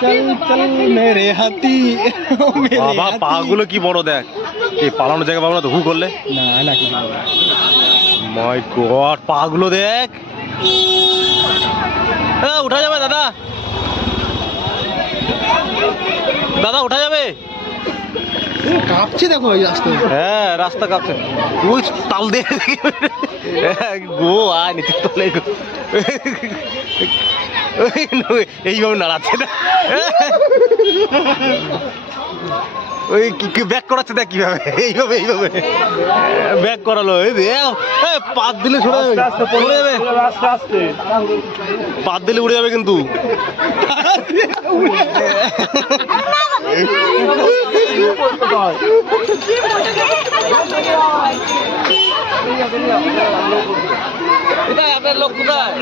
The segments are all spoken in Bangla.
চল চল মেরে হাতি। বাবা পা গুলো কি বড় দেখ, এই পালানোর জায়গা পাবো না তো হু করলে। না না কিছু বলবো না। মাই গড পা গুলো দেখ। হ্যাঁ উঠা যাবে দাদা, দাদা উঠা যাবে। কাঁপছে দেখো এই রাস্তা। হ্যাঁ রাস্তা কাঁপছে, ওই তাল দিয়ে গো আয় নিচে তলে গো। এইভাবে নাড়াচ্ছে না, ওই কি ব্যাক করাচ্ছে দেখ কিভাবে, এইভাবে এইভাবে ব্যাক করালো। এই পাত দিলে ছড়ে যাবে, পড়ে যাবে, পাত দিলে উড়ে যাবে কিন্তু। কোথায় আপনার লোক কোথায়?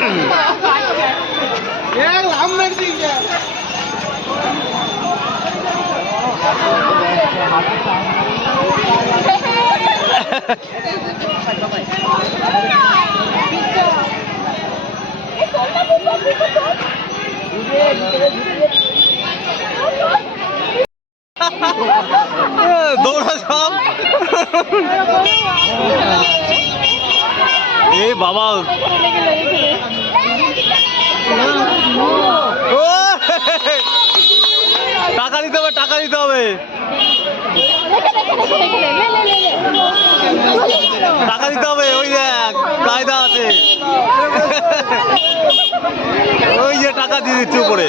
দৌড়া সব। এ বাবা ও টাকা দিতে হবে, টাকা দিতে হবে, টাকা দিতে হবে। ওই দেখ কায়দা আছে, ওই যে টাকা দিয়ে দিচ্ছে উপরে।